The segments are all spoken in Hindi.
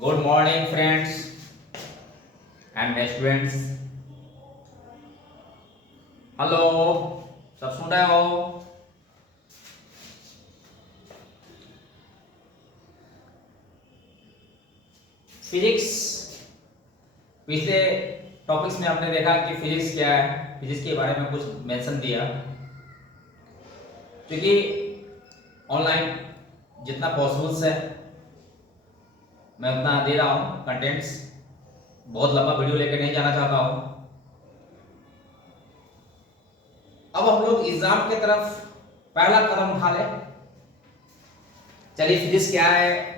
Good morning friends and students. Hello, सब सुन रहे हो? फिजिक्स, पिछले टॉपिक्स में हमने देखा कि फिजिक्स क्या है, फिजिक्स के बारे में कुछ मेंशन दिया। क्योंकि ऑनलाइन जितना पॉसिबल्स है मैं उतना दे रहा हूँ कंटेंट्स, बहुत लंबा वीडियो लेकर नहीं जाना चाहता हूँ। अब हम लोग एग्जाम की तरफ पहला कदम उठा ले। चलिए, फिजिक्स क्या है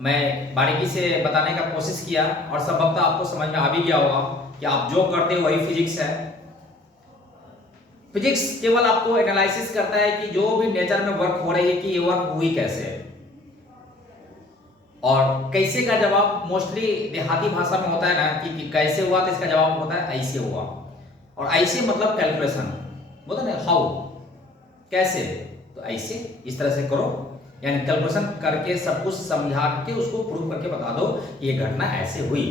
मैं बारीकी से बताने का कोशिश किया और संभवतः आपको समझ में आ भी गया होगा कि आप जो करते हो वही फिजिक्स है। फिजिक्स केवल आपको एनालिसिस करता है कि जो भी नेचर में वर्क हो रही है कि ये वर्क हुई कैसे है, और कैसे का जवाब मोस्टली देहाती भाषा में होता है ना कि कैसे हुआ, तो इसका जवाब होता है ऐसे हुआ। और ऐसे मतलब कैलकुलेशन बोलते ना, हाउ, कैसे, तो ऐसे इस तरह से करो, यानी कैलकुलेशन करके सब कुछ समझा के उसको प्रूव करके बता दो कि ये घटना ऐसे हुई।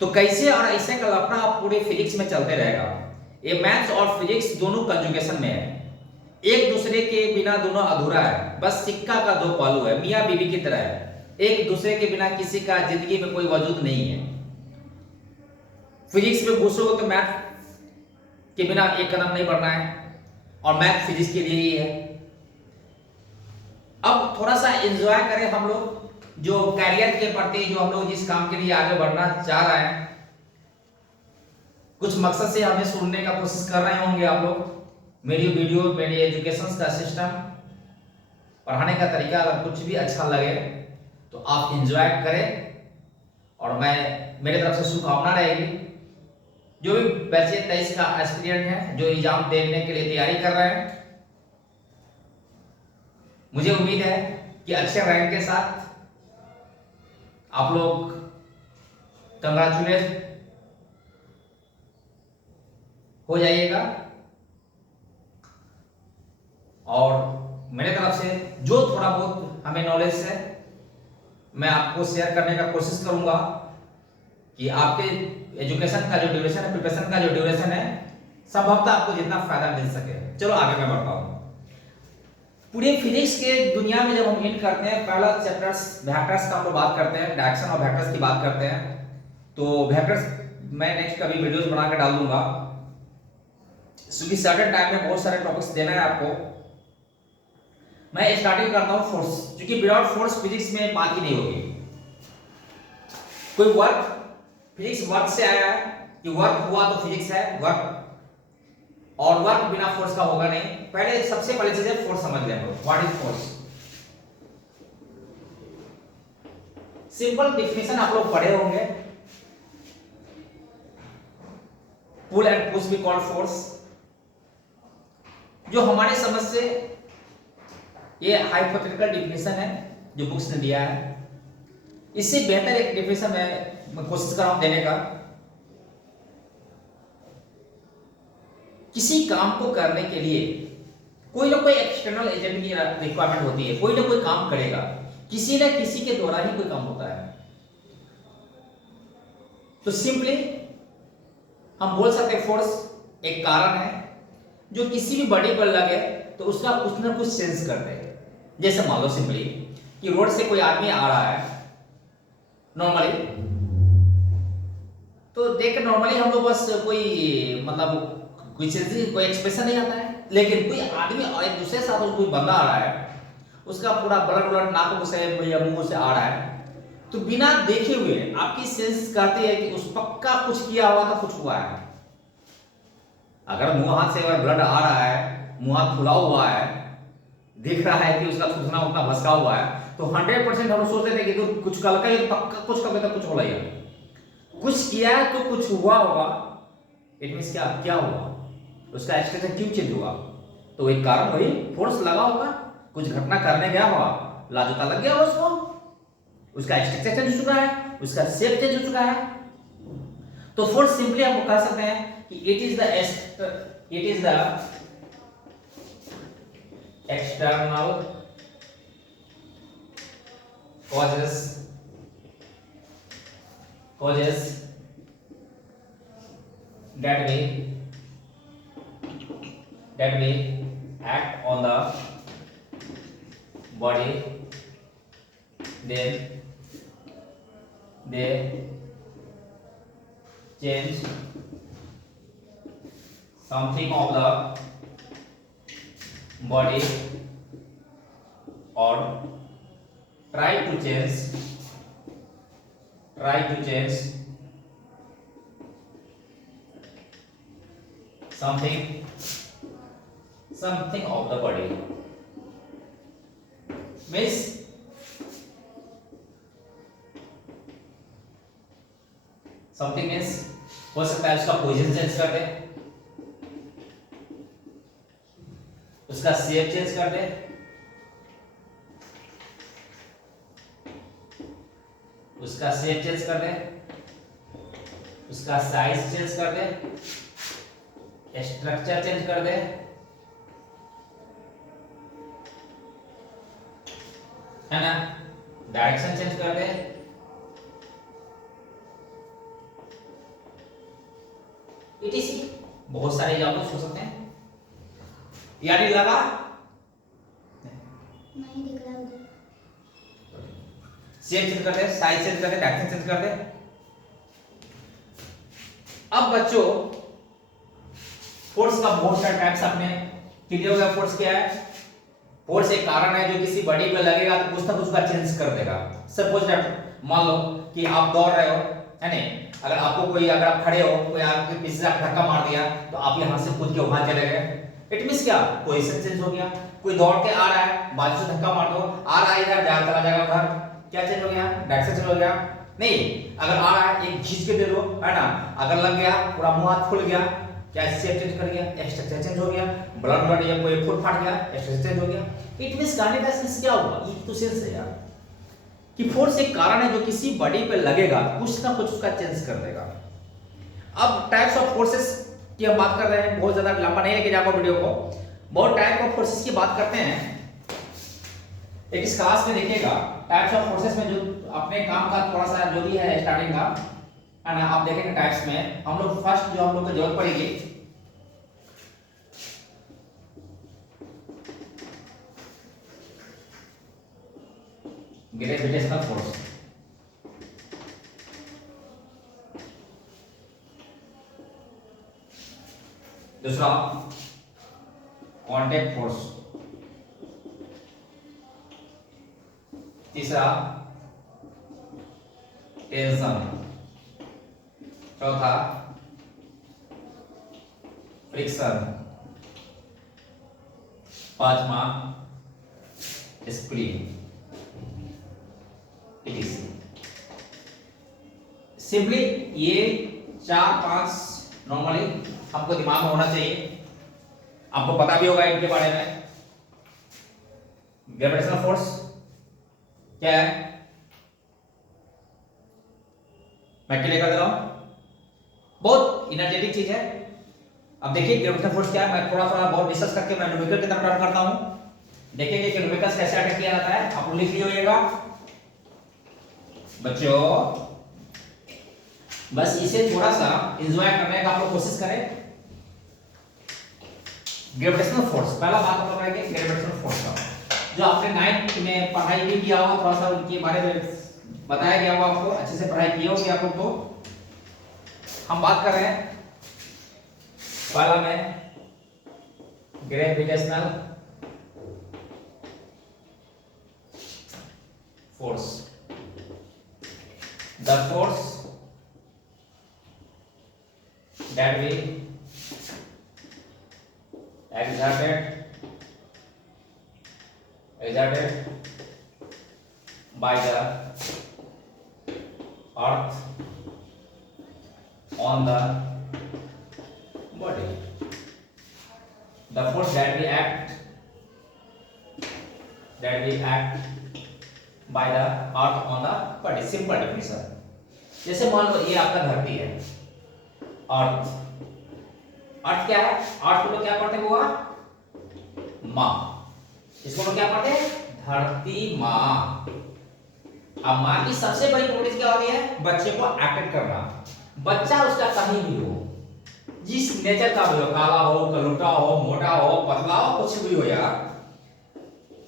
तो कैसे और ऐसे का लफड़ा पूरे फिजिक्स में चलते रहेगा। ये मैथ्स और फिजिक्स दोनों कंजुगेशन में है, एक दूसरे के बिना दोनों अधूरा है, बस सिक्का का दो पहलू है, मियां बीवी की तरह है। एक दूसरे के बिना किसी का जिंदगी में कोई वजूद नहीं है। फिजिक्स में घुसोगे तो मैथ के बिना एक कदम नहीं बढ़ना है, और मैथ फिजिक्स के लिए ही है। अब थोड़ा सा एंजॉय करें हम लोग, जो कैरियर के प्रति, जो हम लोग जिस काम के लिए आगे बढ़ना चाह रहे हैं, कुछ मकसद से हमें सुनने का कोशिश कर रहे होंगे आप लोग। मेरी वीडियो, मेरी एजुकेशन का सिस्टम, पढ़ाने का तरीका अगर कुछ भी अच्छा लगे तो आप एंजॉय करें, और मैं मेरे तरफ से शुभकामना रहेगी। जो भी बैच 23 का एस्पिरेंट है, जो एग्जाम देने के लिए तैयारी कर रहे हैं, मुझे उम्मीद है कि अच्छे रैंक के साथ आप लोग कंग्रेचुलेट हो जाइएगा। और मेरे तरफ से जो थोड़ा बहुत हमें नॉलेज है मैं आपको शेयर करने का कोशिश करूंगा कि आपके एजुकेशन का जो ड्यूरेशन है, प्रिपरेशन का जो ड्यूरेशन है, संभवतः आपको जितना फायदा मिल सके। चलो आगे मैं बढ़ता हूं। पूरे फिजिक्स के दुनिया में जब हम इन करते हैं, पहला चैप्टर्स वेक्टर्स का हम लोग बात करते हैं, डायरेक्शन और वेक्टर्स की बात करते हैं। तो वेक्टर्स मैं नेक्स्ट कभी वीडियोस बना के डाल दूंगा, क्योंकि सर्टेन टाइम में बहुत सारे टॉपिक्स देना है आपको। मैं स्टार्टिंग करता हूं फोर्स, क्योंकि विदाउट फोर्स फिजिक्स में बात ही नहीं होगी। कोई वर्क, फिजिक्स वर्क से आया है कि वर्क हुआ तो फिजिक्स है वर्क, और वर्क बिना फोर्स का होगा नहीं। पहले सबसे पहले चीज है फोर्स समझ लें हम लोग। What is force? Simple definition आप लोग पढ़े होंगे, pull and push be called force. जो हमारे समझ से, ये हाइपोथेटिकल डेफिनेशन है जो बुक्स ने दिया है। इससे बेहतर एक डेफिनेशन मैं कोशिश कर रहा हूं देने का। किसी काम को करने के लिए कोई ना कोई एक्सटर्नल एजेंट की रिक्वायरमेंट होती है, कोई ना कोई काम करेगा, किसी न किसी के द्वारा ही कोई काम होता है। तो सिंपली हम बोल सकते हैं फोर्स एक कारण है जो किसी भी बॉडी पर लगे तो उसका कुछ ना कुछ सेंस करते हैं। जैसे मान लो सिंपली कि रोड से कोई आदमी आ रहा है नॉर्मली, तो देख नॉर्मली हम लोग बस कोई मतलब कोई चीज, कोई एक्सप्रेशन नहीं आता है। लेकिन कोई आदमी और एक दूसरे साथ कोई बंदा आ रहा है, उसका पूरा ब्लड ब्लड नाक से या मुंह से आ रहा है, तो बिना देखे हुए आपकी सेंस कहती है कि उस पक्का कुछ किया हुआ था, कुछ हुआ है। अगर मुंह हाथ से अगर ब्लड आ रहा है, मुंह हाथ फुला हुआ है, दिख रहा है कि उसका थूथना उतना भसका हुआ है, तो 100% हम सोचते थे कि तो कुछ कल का, ये पक्का कुछ कल का कुछ हो रहा है, कुछ किया है तो कुछ हुआ होगा। इट मींस क्या क्या हुआ, उसका एक्सटेंशन क्यों चेंज हुआ? तो एक कारण वही फोर्स लगा होगा, कुछ घटना करने गया होगा, लाजोता लग गया उसको, उसका एक्सटेंशन चेंज हो चुका है, उसका शेप चेंज हो चुका है। तो फोर्स सिंपली हम कह सकते हैं कि it is the external causes that may act on the body, then they change something of the body or try to change something of the body means something means हो सकता है उसका पोजीशन चेंज कर दे, उसका शेप चेंज कर दे, उसका शेप चेंज कर दे, उसका साइज चेंज कर दे, स्ट्रक्चर चेंज कर दे, है ना, डायरेक्शन चेंज कर दे, इटीसी बहुत सारे एग्जाम्पल्स हो सकते हैं। यानी लगा नहीं दिख रहा उधर। शेप चेंज कर दे, साइज चेंज कर दे, डायरेक्शन चेंज कर दे। अब बच्चों फोर्स का बहुत सारे टाइप्स आपने क्लियर हो गया। फोर्स क्या है? फोर्स एक कारण है जो किसी बॉडी पे लगेगा तो कुछ ना कुछ का चेंज कर देगा। सपोज दैट मान लो कि आप दौड़ रहे हो, है नहीं, अगर आपको कोई, अगर आप खड़े हो, कोई आपके पीछे से आपको धक्का मार दिया तो आप यहां से कूद के वहां चले गए, इट मींस क्या? पोजीशन चेंज हो गया। कोई दौड़ के आ रहा है, बाजू से धक्का मार दो, आ रहा है इधर, जा चला जाएगा उधर, क्या चेंज हो गया? डायरेक्शन चेंज हो गया। नहीं, अगर आ रहा है एक खींच के दे दो, है ना, अगर लग गया पूरा मुंह हाथ खुल गया, क्या शेप चेंज कर गया, स्ट्रक्चर चेंज हो गया, ब्लड या कोई फुट फाट गया, स्ट्रक्चर चेंज हो गया। इट मींस कहने का सेंस क्या हुआ? ये तो सेंस है यार कि फोर्स एक कारण है जो किसी बॉडी पे लगेगा कुछ ना कुछ उसका चेंज कर देगा। अब टाइप्स ऑफ फोर्सेस की हम बात कर रहे हैं, बहुत ज्यादा लंबा नहीं लेके जाऊंगा वीडियो को, बहुत टाइप ऑफ फोर्सेस की बात करते हैं। एक इस क्लास में देखिएगा टाइप्स ऑफ फोर्सेस में जो अपने काम का थोड़ा सा जो भी है स्टार्टिंग का, है ना, आप देखेंगे टाइप्स में हम लोग फर्स्ट जो हम लोग को जरूरत पड़ेगी ग्रेविटेशनल फोर्स। दूसरा कांटेक्ट फोर्स। तीसरा टेंशन। चौथा फ्रिक्शन। पांचवा स्प्रिंग। सिंपली ये 4-5 नॉर्मली आपको दिमाग में होना चाहिए, आपको पता भी होगा इनके बारे में। ग्रेविटेशनल फोर्स क्या है मैं क्लियर कर दे रहा हूं, बहुत एनर्जेटिक चीज है। अब देखिए ग्रेविटेशनल फोर्स क्या है, मैं थोड़ा थोड़ा बहुत डिस्कस करके मैं न्यूमेरिकल की तरफ टर्न करता हूं। देखेंगे कि न्यूमेरिकल कैसे अटैक किया जाता है, आप लिख लियोगा बच्चों, बस इसे थोड़ा सा एंजॉय करने का आप लोग कोशिश करें। ग्रेविटेशनल फोर्स, पहला बात हम लोग करेंगे ग्रेविटेशनल फोर्स का, जो आपने 9th में पढ़ाई भी किया होगा, थोड़ा सा उनके बारे में बताया गया होगा, आपको अच्छे से पढ़ाई की होगी आप लोग। तो हम बात कर रहे हैं पहला में gravitational force. The force that we exerted by the earth on the body. The force that we act by the earth on the body. Simple definition. जैसे मान लो ये आपका धरती है, अर्थ। अर्थ क्या है? अर्थ को क्या पढ़ते हुआ? माँ। इसको लोग क्या पढ़ते हैं? धरती माँ। अब माँ की सबसे बड़ी प्रॉपर्टी क्या होती है? बच्चे को अट्रैक्ट करना। बच्चा उसका कहीं भी हो, जिस नेचर का भी हो, काला हो, कलूटा हो, मोटा हो, पतला हो, कुछ भी हो यार,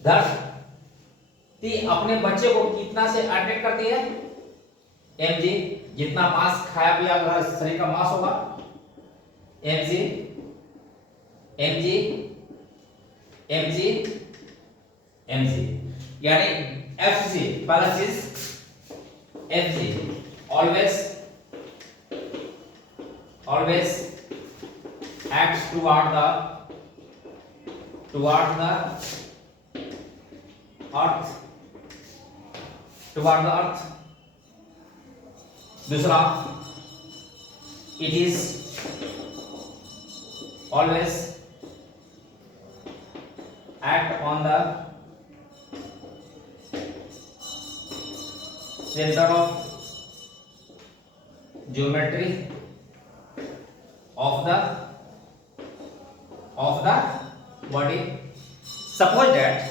धरती अपने बच्चे को कितना से अट्रैक्ट करती है? mg, जितना मांस खाया पिया अगर शरीर का मांस होगा, mg mg mg mg, यानी fg, पहला चीज fg always acts toward the earth. दूसरा, it is always act on the center of geometry of the body. Suppose that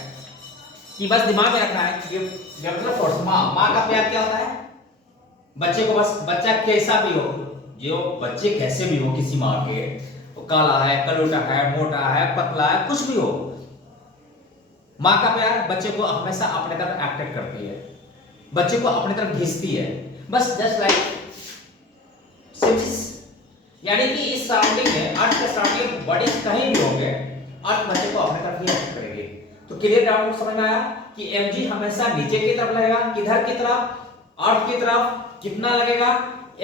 कि बस दिमाग में रखना है कि ग्रेविटेशनल फोर्स, माँ का प्यार क्या होता है? बच्चे को, बस बच्चा कैसा भी हो, जो बच्चे कैसे भी हो, किसी माँ के, वो काला है, कलूटा है, मोटा है, पतला है, कुछ भी हो, माँ का प्यार बच्चे को हमेशा अपने तरफ अट्रैक्ट करती है, बच्चे को अपने तरफ खींचती है, बस जस्ट लाइक सिम्स। यानी कि इस सराउंडिंग में, अर्थ के सराउंडिंग बॉडी कहीं भी होंगे, अर्थ बच्चे को अपने तरफ ही अट्रैक्ट करेगी। तो क्लियर डाउट समझ में आया कि mg हमेशा नीचे की तरफ लगेगा, किधर की तरफ? अर्थ की तरफ। कितना लगेगा?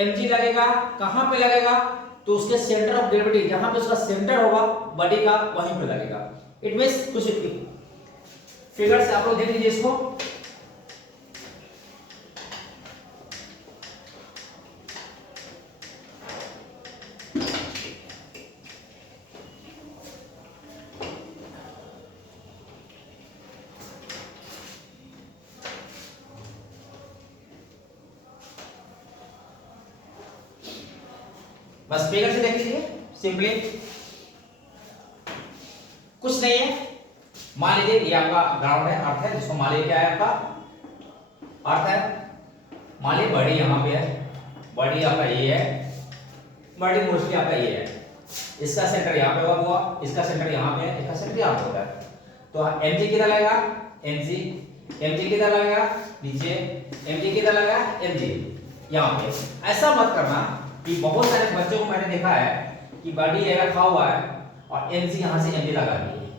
mg लगेगा। कहां पे लगेगा? तो उसके सेंटर ऑफ ग्रेविटी, जहां पे उसका सेंटर होगा बॉडी का, वहीं पे लगेगा। इट मींस कुछ फिगर से आप लोग देख लीजिए इसको। बस फिगर से देख लीजिए सिंपली, कुछ नहीं है। मान लीजिए ये आपका ग्राउंड है, अर्थ है, जिसको मान लीजिए क्या है आपका अर्थ है। मान लीजिए बॉडी यहाँ पे है, बॉडी आपका ये है, बॉडी मोस्टली आपका ये है, इसका सेंटर यहाँ पे हुआ, इसका सेंटर यहाँ पे है, इसका सेंटर यहाँ पे होता है। तो mg किधर लगेगा? mg किधर लगेगा? नीचे। mg किधर लगेगा? mg यहाँ पे। ऐसा मत करना कि बहुत सारे बच्चों को मैंने देखा है कि बॉडी ये रखा हुआ है और mg यहाँ से mg लगा दिए,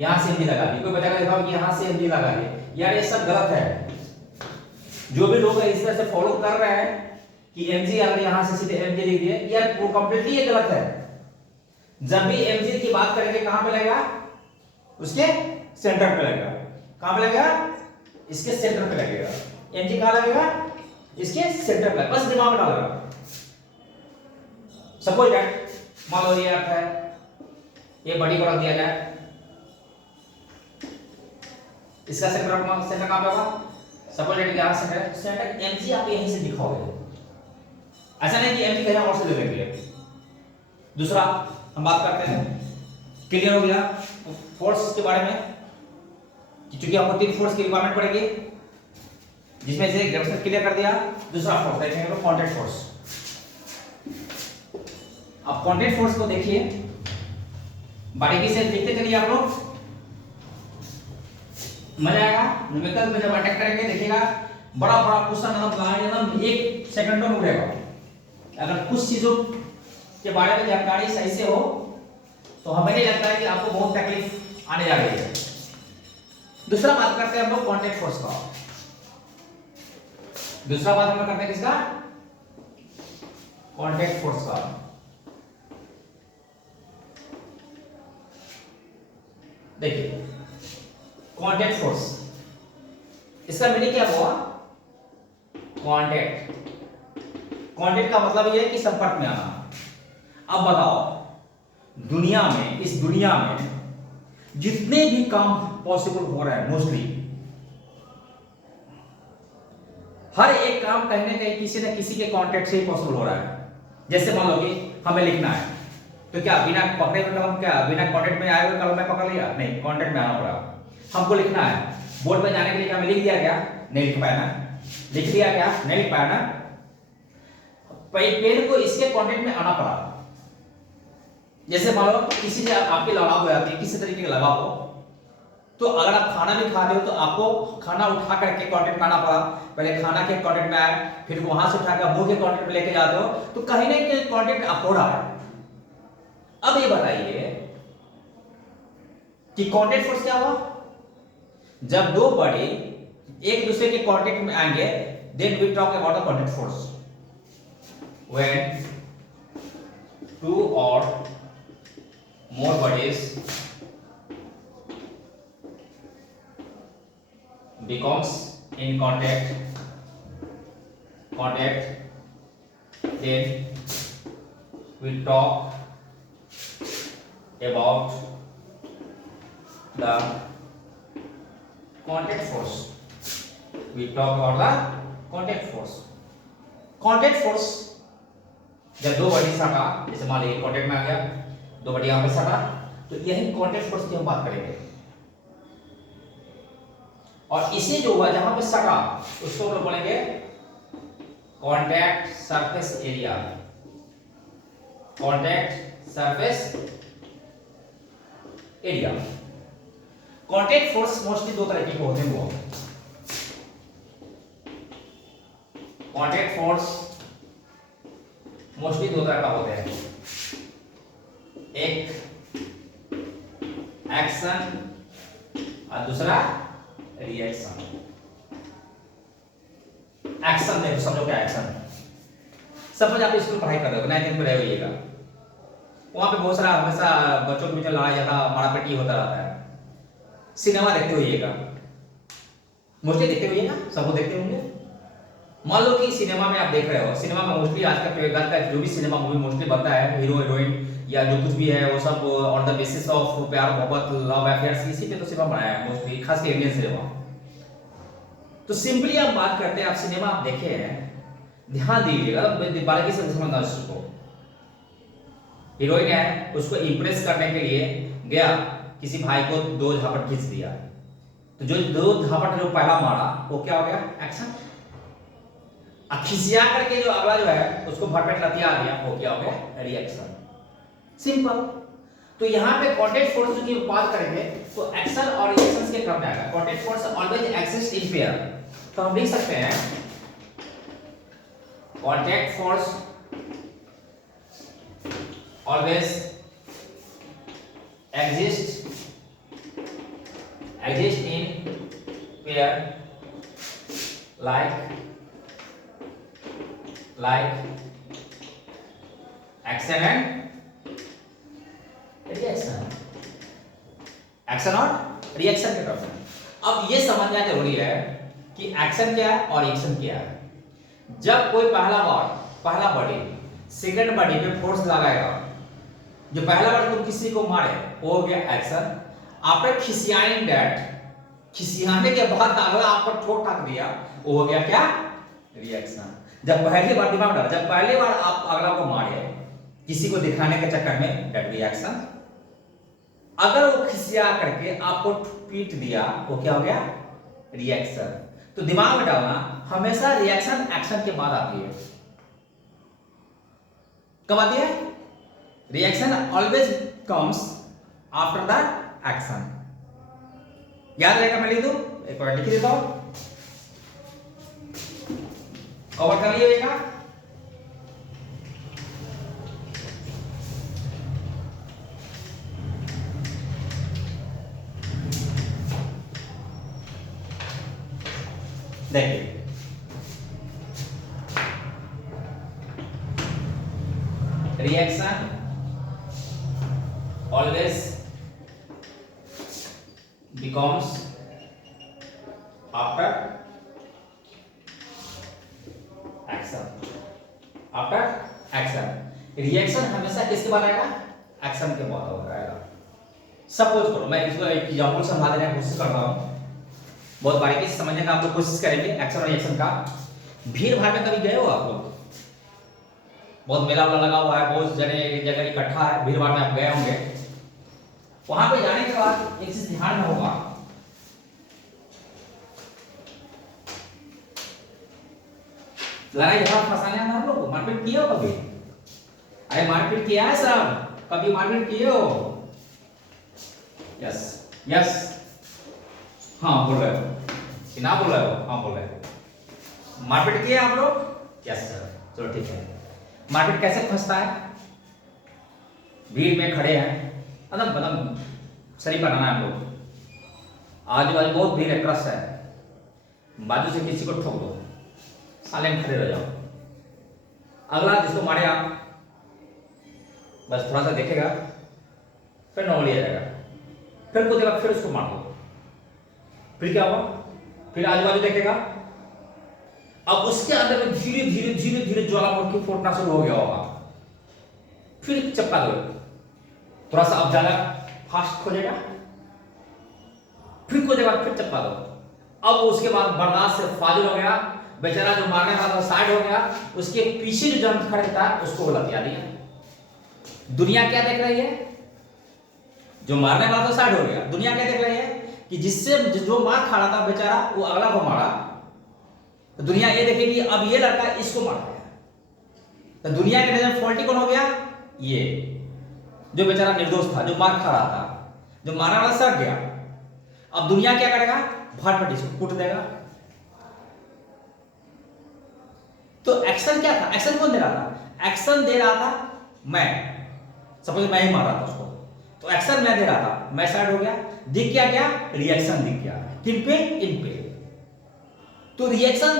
यहाँ से mg लगा दिए। कोई बच्चा का देखा हो कि यहाँ से mg लगा दिए, यार ये सब गलत है। जो भी लोग इस तरह से फॉलो कर रहे हैं कि mg अगर यहाँ से सीधे mg लिख दिए, यार वो कंप्लीटली ये गलत है। जब भी mg की बात करेंगे कहां पे लगेगा? उसके सेंटर पे लगेगा। कहां पे लगेगा? इसके सेंटर पे लगेगा। mg कहां लगेगा? इसके सेंटर पे। बस दिमाग में डालेगा। सपोज दैट मान लो ये अर्थ है, ये बॉडी को रख दिया जाए, इसका सेंटर कहां पे होगा? सपोज दैट यहां सेंटर mg आप यहीं से दिखाओगे, ऐसा नहीं कि mg कहीं और से ले लेंगे। दूसरा हम बात करते हैं, क्लियर हो गया फोर्स के बारे में कि चूंकि आपको 3 फोर्स की रिक्वायरमेंट पड़ेगी, जिसमें से ग्रेविटेशन क्लियर कर दिया। दूसरा फोर्स देखेंगे तो कॉन्टैक्ट फोर्स। अब कॉन्टैक्ट फोर्स को देखिए, बारीकी से देखते चलिए आप लोग, मजा आएगा। न्यूमेरिकल में जब अटैक करेंगे देखिएगा, बड़ा बड़ा क्वेश्चन एकदम 1 सेकंडों में उड़ेगा। अगर कुछ चीजों के बारे में जानकारी सही से हो तो हमें नहीं लगता है कि आपको बहुत तकलीफ आने जा रही है। दूसरा बात करते हैं हम लोग कॉन्टैक्ट फोर्स का। दूसरा बात हम लोग करते हैं किसका? कॉन्टैक्ट फोर्स का। देखिए कॉन्टैक्ट फोर्स, इसका मीनिंग क्या हुआ? कॉन्टैक्ट, कॉन्टैक्ट का मतलब यह है कि संपर्क में आना। अब बताओ, दुनिया में, इस दुनिया में जितने भी काम पॉसिबल हो रहा है, मोस्टली हर एक काम कहीं ना कहीं किसी न किसी के कांटेक्ट से ही पॉसिबल हो रहा है। जैसे मान लो कि हमें लिखना है, तो क्या बिना पकड़े हुए कलम, क्या बिना कांटेक्ट में आए हुए कलम में पकड़ लिया? नहीं, कांटेक्ट में आना पड़ा। हमको लिखना है, बोर्ड पे जाने के लिए क्या मैं लिख दिया क्या? नहीं लिख पाया ना, लिख दिया क्या? नहीं लिख पाया ना। पेन को इसके कंटेंट में आना पड़ा। जैसे मान लो किसी से आपकी लगाव हो जाती है, किसी तरीके का लगाव हो, तो अगर आप खाना भी खा रहे हो तो आपको खाना उठा करके कंटेंट में आना पड़ा। पहले खाना के कंटेंट में आए, फिर वहां से उठाकर मुंह के कंटेंट में लेके जाते हो, तो कहीं ना कहीं कंटेंट आप हो रहा है। अब ये बताइए कि कंटेंट फोर्स क्या हुआ? जब दो बॉडी एक दूसरे के कांटेक्ट में आएंगे, then we talk about the contact force. When two or more bodies becomes in contact, then we talk about the contact force. We talk about the contact force. Contact force जब दो बॉडी सटा, जैसे मान लीजिए कांटेक्ट में आ गया, दो बॉडी यहाँ पे सटा, तो यही कांटेक्ट फोर्स की हम बात करेंगे। और इसे जो हुआ जहां पे सटा, उसको हम लोग बोलेंगे contact surface area. Contact surface area. Contact force mostly दो तरह के होते हैं। वो कांटेक्ट फोर्स मोस्टली दो तरह का होते हैं। एक एक्शन और दूसरा रिएक्शन। एक्शन देखो, समझो क्या एक्शन है। सपोज आप स्कूल पढ़ाई कर रहे हो, 9th में रहे होइएगा, वहां पे बहुत सारा हमेशा बच्चों के बीच में लड़ाई झगड़ा मारापीटी होता रहता है। सिनेमा देखते होइएगा, मोस्टली देखते होइएगा, सब देखते होंगे। मान लो कि सिनेमा में आप देख रहे हो, सिनेमा में मोस्टली आज का जो भी सिनेमा मूवी मोस्टली बनता है, हीरो हीरोइन या जो कुछ भी है वो सब ऑन द बेसिस ऑफ प्यार मोहब्बत लव अफेयर्स, इसी पे तो सिनेमा बनाया है मोस्टली, खास कर इंडियन सिनेमा। तो सिंपली आप बात करते हैं, आप सिनेमा आप देखे हैं, ध्यान दीजिएगा, बारीकी से समझना इसको। हीरोइन है, उसको इंप्रेस करने के लिए गया, किसी भाई को दो झापट खींच दिया, तो जो दो झापट जो पहला मारा वो क्या हो गया? एक्शन। खिसिया करके जो अगला जो है उसको भरपेट लतिया आ गया, वो क्या हो गया? रिएक्शन। सिंपल। तो यहाँ पे कांटेक्ट फोर्स की बात करेंगे तो एक्शन और रिएक्शंस के क्रम में आएगा। Contact force always exist in pair, तो हम लिख सकते हैं contact force always exist in pair like action and reaction। Action और रिएक्शन के तरफ। अब ये समझना जरूरी है कि एक्शन क्या है और रिएक्शन क्या है। जब कोई पहला बॉडी सेकंड बॉडी पे फोर्स लगाएगा, जो पहला बॉडी तुम किसी को मारे वो हो गया एक्शन। आफ्टर खिसियाइंग दैट, खिसियाने के बाद अगला आपको ठोक ठाक दिया, वो हो गया क्या? रिएक्शन। जब पहली बार दिमाग डाला, जब पहली बार आप अगला को मारे किसी को दिखाने के चक्कर में, दैट रिएक्शन। अगर वो खिसिया करके आपको पीट दिया, वो क्या हो गया? रिएक्शन। तो दिमाग में डालना, हमेशा रिएक्शन एक्शन के बाद आती है। कब आती है? Reaction always comes after the action. याद रहेगा? मैं लिख दूं, एक बार लिख देता हूं, कवर कर लिएगा। देखिए, reaction always becomes after action। After action. Reaction हमेशा किसके बाद आएगा? एक्शन के बाद आएगा। सपोज करो, मैं इसको एक एग्जांपल समझा देने की कोशिश कर रहा हूं, बहुत बारीकी से समझने का आप लोग कोशिश करेंगे एक्शन और रिएक्शन का। भीड़ भाड़ में कभी गए हो आप लोग? बहुत मेला वाला लगा हुआ है, बहुत जगह इकट्ठा है, भीड़ भाड़ में आप गए होंगे। वहां पे जाने के बाद एक चीज ध्यान में होगा लड़ाई झगड़ा फंसाने आना हम लोग मारपीट किए हो कभी? अरे मारपीट किया है सब, कभी मारपीट किए हो? यस यस, हाँ बोल रहे हो कि ना बोल रहे हो? हाँ बोल रहे हो। मारपीट किए आप लोग? यस सर, चलो ठीक है। मारपीट कैसे फंसता है? भीड़ में खड़े हैं, मतलब शरीफ बनाना है हम लोग, आजू बाजू बहुत भीड़ है, क्रश है, बाजू से किसी को ठोक दो, साले में खड़े रह जाओ, अगला जिसको मारे आप बस थोड़ा सा देखेगा, फिर नॉर्मली आ जाएगा, फिर कुछ देर फिर उसको मार दो, फिर क्या हुआ? फिर आजू बाजू देखेगा, अब उसके अंदर में धीरे धीरे धीरे धीरे ज्वालामुखी फूटना शुरू हो गया होगा, फिर चपका दो, थोड़ा सा अब ज्यादा फास्ट खोजेगा, फिर खोजेगा, फिर चपका दो। अब उसके बाद बर्दाश्त से फाजिल हो गया, बेचारा जो मारने वाला साइड हो गया, उसके पीछे जो जन खड़े था उसको लतिया दिया। दुनिया क्या देख रही है? जो मारने वाला तो साइड हो गया, दुनिया क्या देख रही है कि जिससे जो मार खा रहा था बेचारा वो अगला को मारा, तो दुनिया ये देखेगी अब ये लड़का इसको मार गया, तो दुनिया के नजर फॉल्टी कौन हो गया? ये जो बेचारा निर्दोष था, जो मार खा रहा था, जो मारने वाला सड़ गया। अब दुनिया क्या करेगा? भाट इसको कूट देगा। तो एक्शन क्या था? एक्शन कौन दे रहा था? एक्शन दे रहा था मैं, सपोज मैं ही मार रहा था उसको, तो एक्शन मैं दे रहा था, मैं साइड हो गया, दिख क्या? रिएक्शन दिख गया, किन पे? इन पे। तो रिएक्शन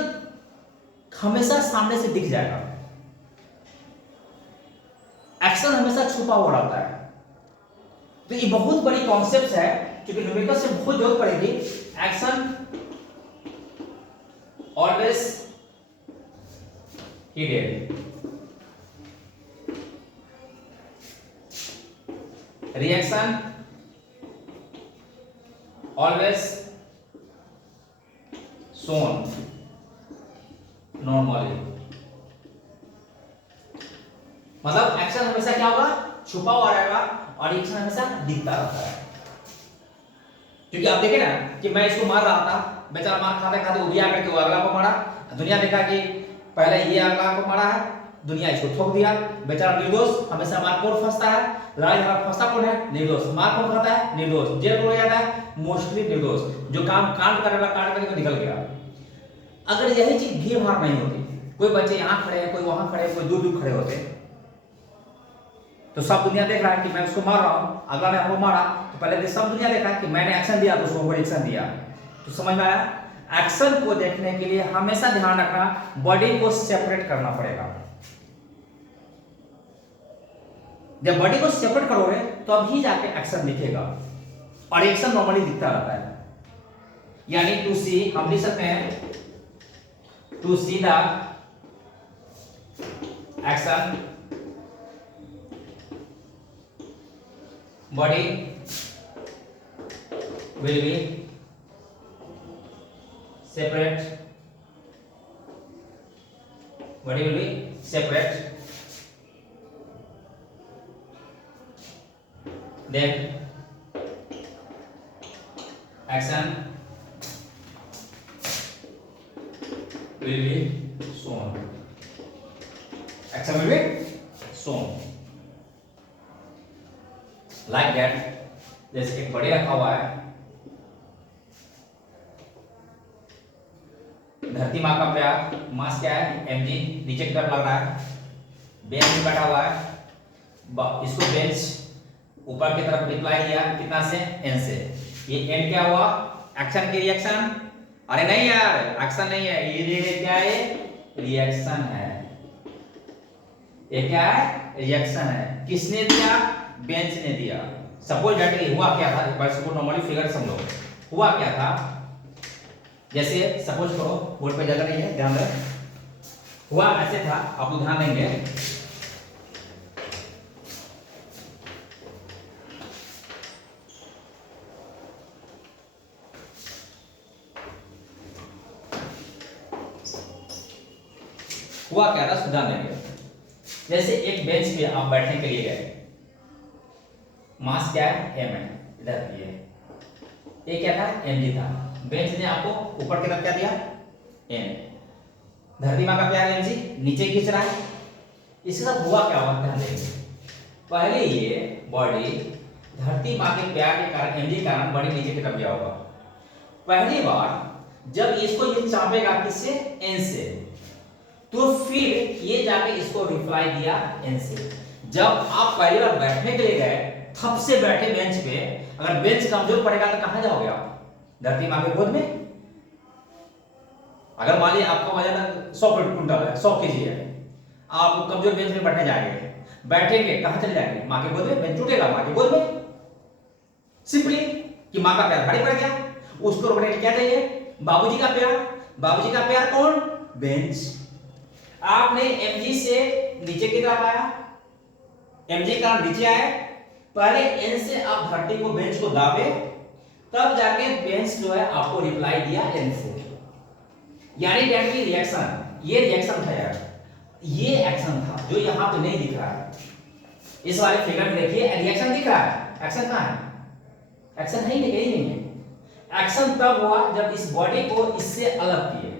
हमेशा सामने से दिख जाएगा, एक्शन हमेशा छुपा हुआ रहता है। तो ये बहुत बड़ी कॉन्सेप्ट है, क्योंकि न्यूमेरिकल से बहुत जरूरत पड़ेगी। Action always hidden, reaction always shown normally. मतलब एक्शन हमेशा क्या होगा? छुपा हुआ रहेगा, और एक्शन हमेशा दिखता रहता है। क्योंकि आप देखे ना कि मैं इसको मार रहा था, बेचारा मार खाते खाते उड़िया करके वो अगला को मारा, दुनिया देखा कि पहले ये अगला को मारा है, दुनिया इसको ठोक दिया, बेचारा निर्दोष, हमेशा मार कौन फंसता है? लड़ाई झगड़ा फंसता कौन है? निर्दोष। मार कौन खाता है? निर्दोष। जेल कौन जाता है? मोस्टली निर्दोष, जो काम कांड करने वाला कांड करके निकल गया। अगर यही चीज भीड़ भाड़ नहीं होती, कोई बच्चे यहाँ खड़े हैं, कोई वहां खड़े हैं, कोई दूर दूर खड़े होते, तो सब दुनिया देख रहा है कि मैं उसको मार रहा हूं, अगला ने हमको मारा, तो पहले सब दुनिया देखा है कि मैंने एक्शन दिया तो उसको रिएक्शन दिया। तो समझ में आया? एक्शन को देखने के लिए हमेशा ध्यान रखना, बॉडी को सेपरेट करना पड़ेगा। जब बॉडी को सेपरेट करोगे तो अभी जाके एक्शन दिखेगा, और एक्शन नॉर्मली दिखता रहता है। यानी टू सी, हम लिख सकते हैं to see the action body will be separate, body will be separate, then action will be shown, action will be shown like that। जैसे एक बॉडी रखा हुआ है, धरती माँ का प्यार, मास क्या है? mg, नीचे की तरफ लग रहा है, बेंच में बैठा हुआ है, इसको बेंच ऊपर की तरफ रिप्लाई किया, कितना से? n से। ये n क्या हुआ? एक्शन की रिएक्शन? अरे नहीं यार, एक्शन नहीं है ये, क्या है? रिएक्शन है। ये क्या है? रिएक्शन है। किसने दिया? बेंच ने दिया। सपोज दैट हुआ क्या था, एक बार इसको नॉर्मली फिगर समझो। हुआ क्या था, जैसे सपोज करो, बोर्ड पे जगह नहीं है, ध्यान रहे, हुआ ऐसे था, आप लोग ध्यान देंगे। हुआ क्या था, सुधार देंगे। जैसे एक बेंच पे आप बैठने के लिए गए, मास क्या है? m है, इधर ये क्या था? mg था। बेंच ने आपको ऊपर की तरफ क्या दिया? n। धरती माँ का प्यार एमजी नीचे खींच रहा है। इसके साथ हुआ क्या हुआ ध्यान देंगे। पहले ये बॉडी धरती माँ के प्यार के कारण एमजी के कारण बॉडी नीचे की तरफ गया होगा। पहली बार जब इसको ये चापेगा किससे एन से, तो फिर ये जाके इसको रिप्लाई दिया एन से। जब आप पहली बार बैठने के लिए गए थप से बैठे बेंच पे, अगर बेंच कमजोर पड़ेगा तो कहां जाओगे आप? धरती माँ के गोद में। अगर मान लीजिए आपका वजन 100 क्विंटल है, 100 केजी है, आप कमजोर बेंच में बैठने जाएंगे, बैठेंगे कहां चले जाएंगे? माँ के गोद में। बेंच टूटेगा माँ के गोद में। सिंपली कि माँ का प्यार भारी पड़ गया, उसको रोकने के लिए क्या चाहिए? बाबूजी का प्यार। बाबूजी का प्यार कौन? बेंच। आपने एमजी से नीचे की तरफ आया, एमजी का नीचे आए, पहले एन से आप धरती को बेंच को दाबे, तब जाके बेंच जो है आपको रिप्लाई दिया एन से। यानी दैट मीन रिएक्शन, ये रिएक्शन था यार, ये एक्शन था जो यहां पे नहीं दिख रहा है। इस वाले फिगर में देखिए रिएक्शन दिख रहा है, एक्शन कहां है? एक्शन है ही नहीं है। एक्शन तब हुआ जब इस बॉडी को इससे अलग किए।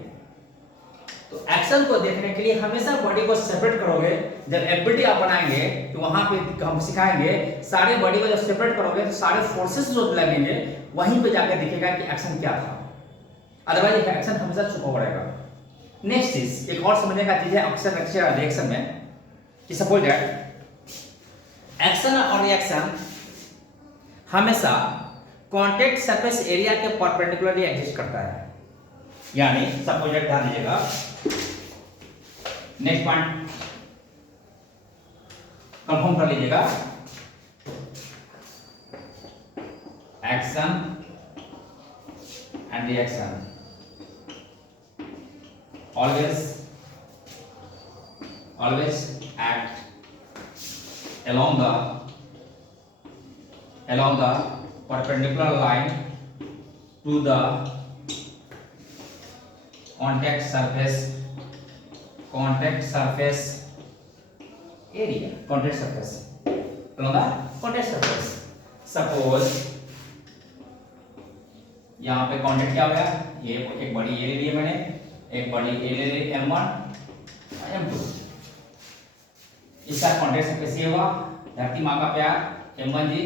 तो एक्शन को देखने के लिए हमेशा बॉडी को सेपरेट करोगे। जब एफबीटी आप बनाएंगे तो वहां पे हम सिखाएंगे, सारे बॉडी को जब सेपरेट करोगे तो सारे फोर्सेस जो लगेंगे वहीं पे जाकर दिखेगा कि एक्शन क्या था। अदरवाइज एक्शन हमेशा छुपा हुआ रहेगा। नेक्स्ट चीज एक और समझने का चीज है अक्सर रिएक्शन में, कि सपोज दैट एक्शन और रिएक्शन हमेशा कॉन्टैक्ट सरफेस एरिया के परपेंडिकुलरली एग्जिस्ट करता है। यानी सपोज दैट ध्यान दीजिएगा, नेक्स्ट पॉइंट कंफर्म कर लीजिएगा। Action and reaction always act along the perpendicular line to the contact surface area, contact surface, along the contact surface. Suppose यहाँ पे कॉन्टेक्ट क्या हो गया, ये एक बड़ी ए ले ली मैंने, एक बड़ी ए ले ली M1 M2, इसका कॉन्टेक्ट सरफेस ये हुआ, धरती माँ का प्यार M1 जी,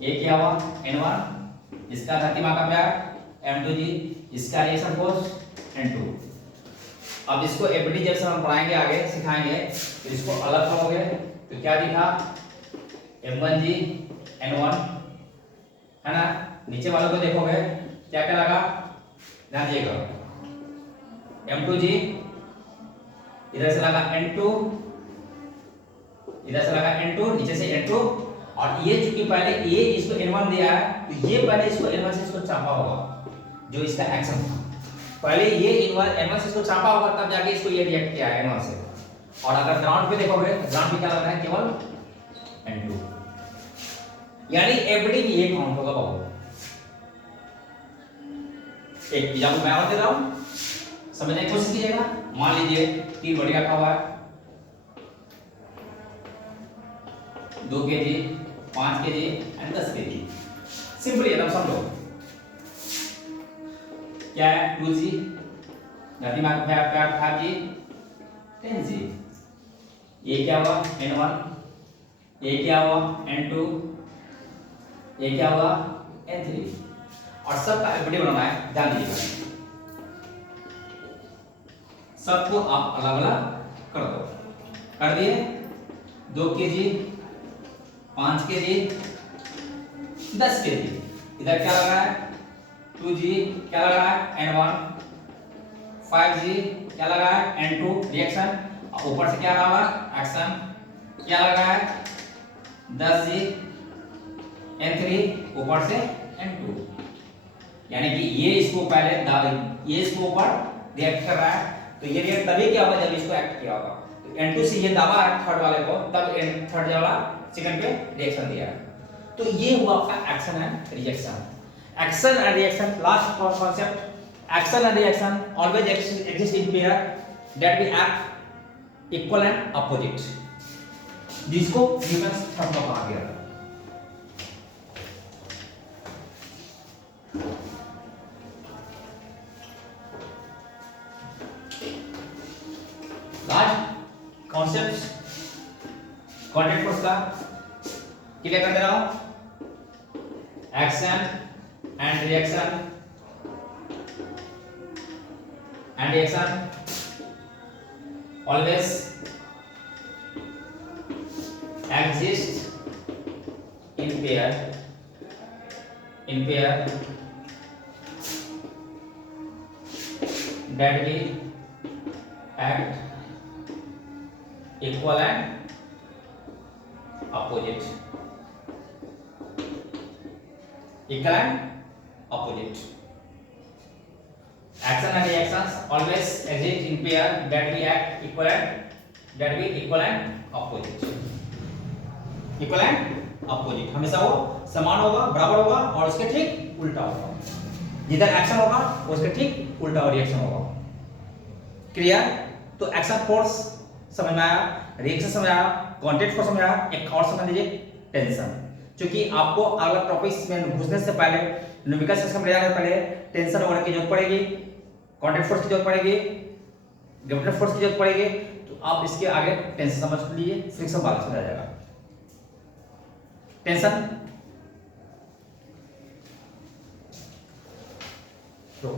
ये क्या हुआ N1, इसका धरती माँ का प्यार M2 जी, इसका रिएक्शन फोर्स N2। अब इसको एफडी जब से हम पढ़ाएंगे आगे सिखाएंगे तो इसको अलग करोगे तो क्या दिखा M1 जी N1 है ना, नीचे वालों को देखोगे क्या क्या लगा, ध्यान दीजिएगा, M2 जी इधर से लगा N2, इधर से लगा N2, नीचे से N2, और ये चूंकि पहले ये इसको N1 दिया है तो ये पहले इसको N1 से इसको चापा होगा, जो इसका एक्शन था, पहले ये N1 से इसको चापा होगा तब जाके इसको ये रिएक्ट किया है N1 से। और अगर ग्राउंड पे देखोगे ग्राउंड पे क्या लग रहा है, केवल N2, यानी एफडी भी ये काउंट होगा बाबू। एक एग्जांपल मैं और दे रहा हूं, समझने की कोशिश कीजिएगा। मान लीजिए 3 बॉडी रखा हुआ है, 2 KG, 5 KG and 10 KG, simply एकदम समझो क्या है 2G, धरती माँ का प्यार 5G, 10G, ये क्या हुआ N1, ये क्या हुआ N2, ये क्या हुआ N3, और सबका एफडी बनाना है, ध्यान दीजिएगा, सबको आप अलग अलग कर दो, कर दिए, 2 केजी, 5 केजी, 10 केजी, इधर क्या लग रहा है 2G, क्या लग रहा है N1, 5G क्या लग रहा है N2 रिएक्शन, और ऊपर से क्या रहा है एक्शन, क्या लग रहा है 10G N3, ऊपर से N2, यानी कि ये इसको पहले ये इसको ऊपर रिएक्ट कर रहा है, तो ये रिएक्ट तभी क्या होगा जब इसको एक्ट किया होगा, तो N2 से ये दबा है थर्ड वाले को, तब थर्ड वाला सेकंड पे रिएक्शन दिया, तो ये हुआ आपका action and reaction. Action and reaction, last concept, action and reaction always exist in pair that we act equal and opposite, जिसको न्यूटन्स थंब कहा गया। कॉन्सेप्ट कांटेक्ट फोर्स का क्लियर कर दे रहा हूं। Action and reaction always exist in pair that will act equal and opposite, action and reactions always exist in pair that will act equal and opposite, हमेशा वो समान होगा, बराबर होगा और उसके ठीक उल्टा होगा। जिधर एक्शन होगा उसके ठीक उल्टा और रिएक्शन होगा। क्लियर? तो एक्शन फोर्स समझ में आया, रिएक्शन समझ आया, कांटेक्ट फोर्स समझ आया। एक और समझ लीजिए टेंशन, क्योंकि आपको अलग टॉपिक्स में घुसने से पहले, न्यूमेरिकल सिस्टम में जाने से पहले टेंशन वगैरह की जरूरत पड़ेगी, कांटेक्ट फोर्स की जरूरत पड़ेगी, ग्रेविटेशनल फोर्स की जरूरत पड़ेगी। तो आप इसके आगे टेंशन समझ लीजिए, फ्रिक्शन बाद में समझ आ जाएगा। टेंशन तो